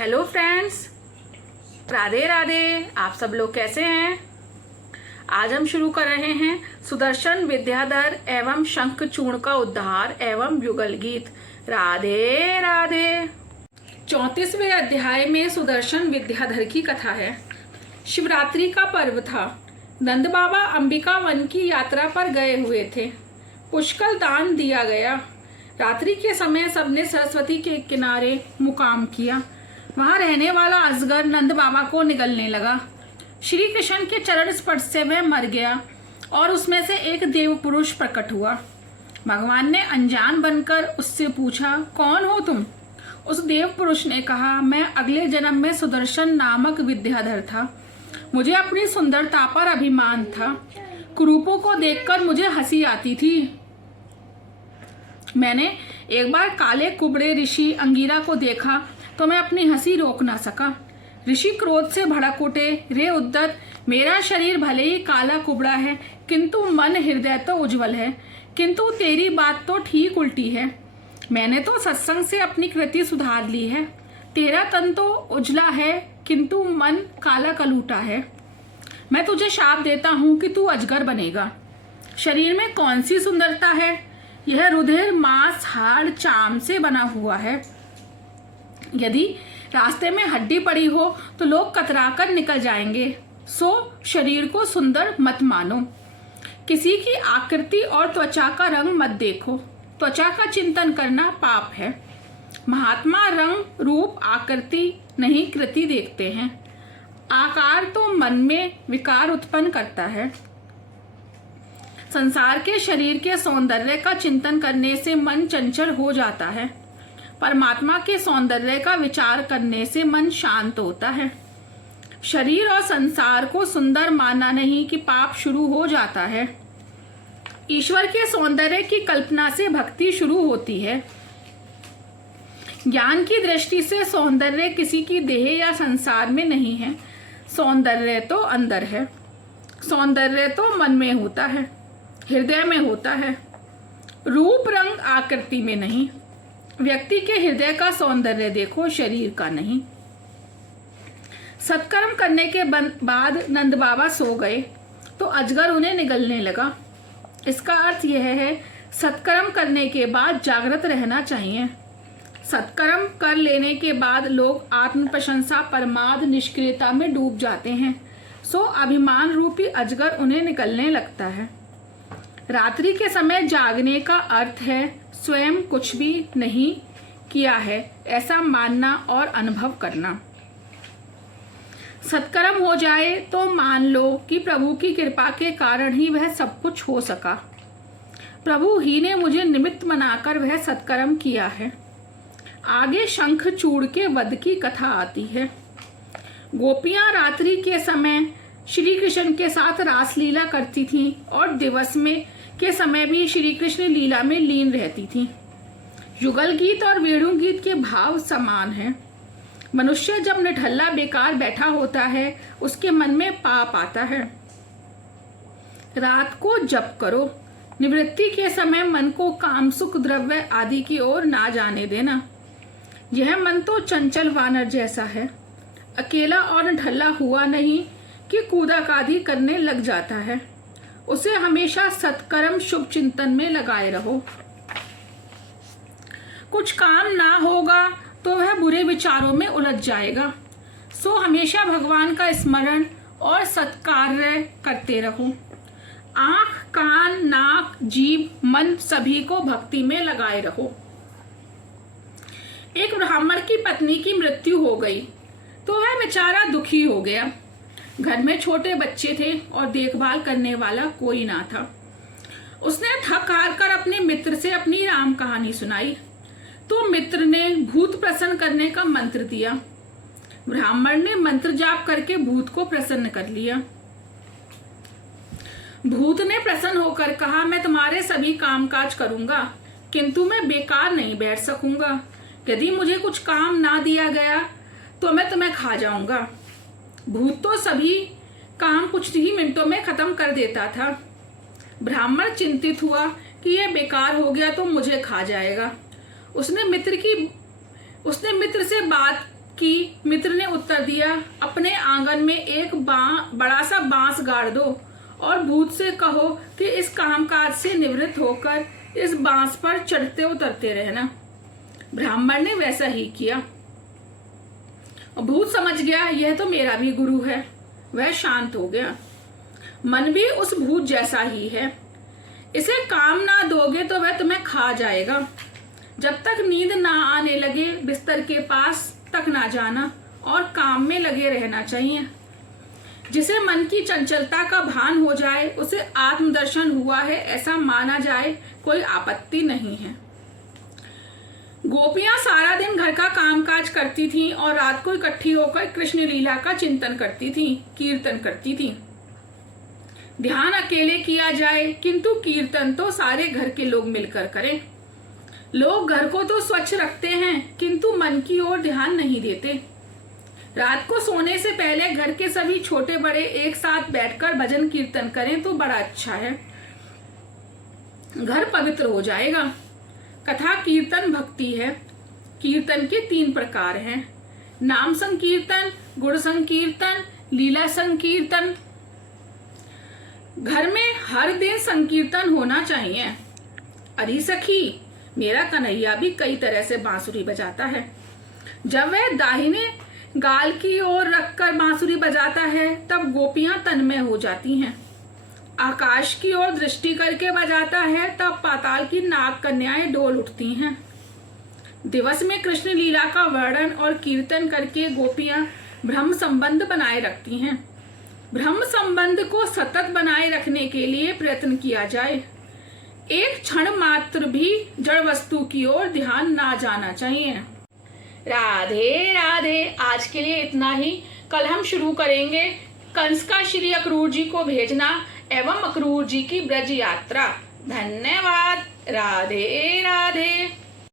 Hello friends, Radhe Radhe. आप सब लोग कैसे हैं? आज हम शुरू कर रहे हैं सुदर्शन विद्याधर एवं शंखचूर्ण का उद्धार एवं युगल गीत। राधे राधे। 34वें अध्याय में सुदर्शन विद्याधर की कथा है। शिवरात्रि का पर्व था। नंद बाबा अंबिका वन की यात्रा पर गए हुए थे। पुष्कल दान दिया गया। रात्रि के समय सबने सरस्वती के किनारे मुकाम किया। वहां रहने वाला अजगर नंद बाबा को निगलने लगा। श्री कृष्ण के चरण स्पर्श से वह मर गया और उसमें से एक देव पुरुष प्रकट हुआ। भगवान ने अनजान बनकर उससे पूछा, कौन हो तुम? उस देव पुरुष ने कहा, मैं अगले जन्म में सुदर्शन नामक विद्याधर था। मुझे अपनी सुंदरता पर अभिमान था। कुरूपों को देखकर मुझे हंसी आती थी। मैंने एक बार काले कुबड़े ऋषि अंगिरा को देखा तो मैं अपनी हंसी रोक ना सका। ऋषि क्रोध से भड़क उठे, रे उद्दत, मेरा शरीर भले ही काला कुबड़ा है किंतु मन हृदय तो उज्जवल है। किंतु तेरी बात तो ठीक उल्टी है। मैंने तो सत्संग से अपनी कृति सुधार ली है। तेरा तन तो उजला है किंतु मन काला कलूटा है। मैं तुझे शाप देता हूँ कि तू अजगर बनेगा। शरीर में कौन सी सुंदरता है? यह रुधिर मांस हाड़ चाम से बना हुआ है। यदि रास्ते में हड्डी पड़ी हो तो लोग कतराकर निकल जाएंगे। सो शरीर को सुंदर मत मानो। किसी की आकृति और त्वचा का रंग मत देखो। त्वचा का चिंतन करना पाप है। महात्मा रंग रूप आकृति नहीं कृति देखते हैं। आकार तो मन में विकार उत्पन्न करता है। संसार के शरीर के सौंदर्य का चिंतन करने से मन चंचल हो जाता है। परमात्मा के सौंदर्य का विचार करने से मन शांत होता है। शरीर और संसार को सुंदर मानना नहीं कि पाप शुरू हो जाता है। ईश्वर के सौंदर्य की कल्पना से भक्ति शुरू होती है। ज्ञान की दृष्टि से सौंदर्य किसी की देह या संसार में नहीं है। सौंदर्य तो अंदर है। सौंदर्य तो मन में होता है, हृदय में होता है। रूप रंग आकृति में नहीं। व्यक्ति के हृदय का सौंदर्य देखो, शरीर का नहीं। सत्कर्म करने के बाद नंद बाबा सो गए तो अजगर उन्हें निगलने लगा। इसका अर्थ यह है, सत्कर्म करने के बाद जागृत रहना चाहिए। सत्कर्म कर लेने के बाद लोग आत्म प्रशंसा परमाद निष्क्रियता में डूब जाते हैं। सो अभिमान रूपी अजगर उन्हें निकलने लगता है। रात्रि के समय जागने का अर्थ है स्वयं कुछ भी नहीं किया है ऐसा मानना और अनुभव करना। सत्कर्म हो जाए तो मान लो कि प्रभु की कृपा के कारण ही वह सब कुछ हो सका। प्रभु ही ने मुझे निमित्त बनाकर वह सत्कर्म किया है। आगे शंखचूड़ के वध की कथा आती है। गोपियां रात्रि के समय श्री कृष्ण के साथ रासलीला करती थीं और दिवस में के समय भी श्री कृष्ण लीला में लीन रहती थीं। युगल गीत और वेणु गीत के भाव समान हैं। मनुष्य जब निठल्ला बेकार बैठा होता है उसके मन में पाप आता है। रात को जप करो। निवृत्ति के समय मन को काम सुख द्रव्य आदि की ओर ना जाने देना। यह मन तो चंचल वानर जैसा है। अकेला और निठल्ला हुआ नहीं कि कूदा कादी करने लग जाता है। उसे हमेशा सत्कर्म शुभ चिंतन में लगाए रहो। कुछ काम ना होगा तो वह बुरे विचारों में उलझ जाएगा। सो हमेशा भगवान का स्मरण और सत्कार्य करते रहो। आंख, कान, नाक, जीभ, मन सभी को भक्ति में लगाए रहो। एक ब्राह्मण की पत्नी की मृत्यु हो गई तो वह बेचारा दुखी हो गया। घर में छोटे बच्चे थे और देखभाल करने वाला कोई ना था। उसने थक हार कर अपने मित्र से अपनी राम कहानी सुनाई तो मित्र ने भूत प्रसन्न करने का मंत्र दिया। ब्राह्मण ने मंत्र जाप करके भूत को प्रसन्न कर लिया। भूत ने प्रसन्न होकर कहा, मैं तुम्हारे सभी कामकाज करूंगा किंतु मैं बेकार नहीं बैठ सकूंगा। यदि मुझे कुछ काम ना दिया गया तो मैं तुम्हें खा जाऊंगा। भूत तो सभी काम कुछ ही मिनटों में खत्म कर देता था। ब्राह्मण चिंतित हुआ कि यह बेकार हो गया तो मुझे खा जाएगा। उसने मित्र से बात की मित्र ने उत्तर दिया, अपने आंगन में एक बड़ा सा बांस गाड़ दो और भूत से कहो कि इस कामकाज से निवृत्त होकर इस बांस पर चढ़ते उतरते रहना। ब्राह्मण ने वैसा ही किया। भूत समझ गया यह तो मेरा भी गुरु है। वह शांत हो गया। मन भी उस भूत जैसा ही है। इसे काम ना दोगे तो वह तुम्हें खा जाएगा। जब तक नींद ना आने लगे बिस्तर के पास तक ना जाना और काम में लगे रहना चाहिए। जिसे मन की चंचलता का भान हो जाए उसे आत्मदर्शन हुआ है ऐसा माना जाए, कोई आपत्ति नहीं है। गोपियां सारा दिन घर का कामकाज करती थीं और रात को इकट्ठी होकर कृष्ण लीला का चिंतन करती थीं, कीर्तन करती थीं। ध्यान अकेले किया जाए किंतु कीर्तन तो सारे घर के लोग मिलकर करें। लोग घर को तो स्वच्छ रखते हैं किंतु मन की ओर ध्यान नहीं देते। रात को सोने से पहले घर के सभी छोटे बड़े एक साथ बैठकर भजन कीर्तन करें तो बड़ा अच्छा है, घर पवित्र हो जाएगा। कथा कीर्तन भक्ति है। कीर्तन के 3 प्रकार हैं, नाम संकीर्तन, गुण संकीर्तन, लीला संकीर्तन। घर में हर दिन संकीर्तन होना चाहिए। अरे सखी, मेरा कन्हैया भी कई तरह से बांसुरी बजाता है। जब वह दाहिने गाल की ओर रखकर बांसुरी बजाता है तब गोपियां तन्मय हो जाती हैं। आकाश की ओर दृष्टि करके बजाता है तब पाताल की नाग कन्याएं डोल उठती हैं। दिवस में कृष्ण लीला का वर्णन और कीर्तन करके गोपियां ब्रह्म संबंध बनाए रखती हैं। ब्रह्म संबंध को सतत बनाए रखने के लिए प्रयत्न किया जाए। एक क्षण मात्र भी जड़ वस्तु की ओर ध्यान ना जाना चाहिए। राधे राधे। आज के लिए इतना ही। कल हम शुरू करेंगे कंस का श्री अक्रूर जी को भेजना एवं अक्रूर जी की ब्रज यात्रा। धन्यवाद। राधे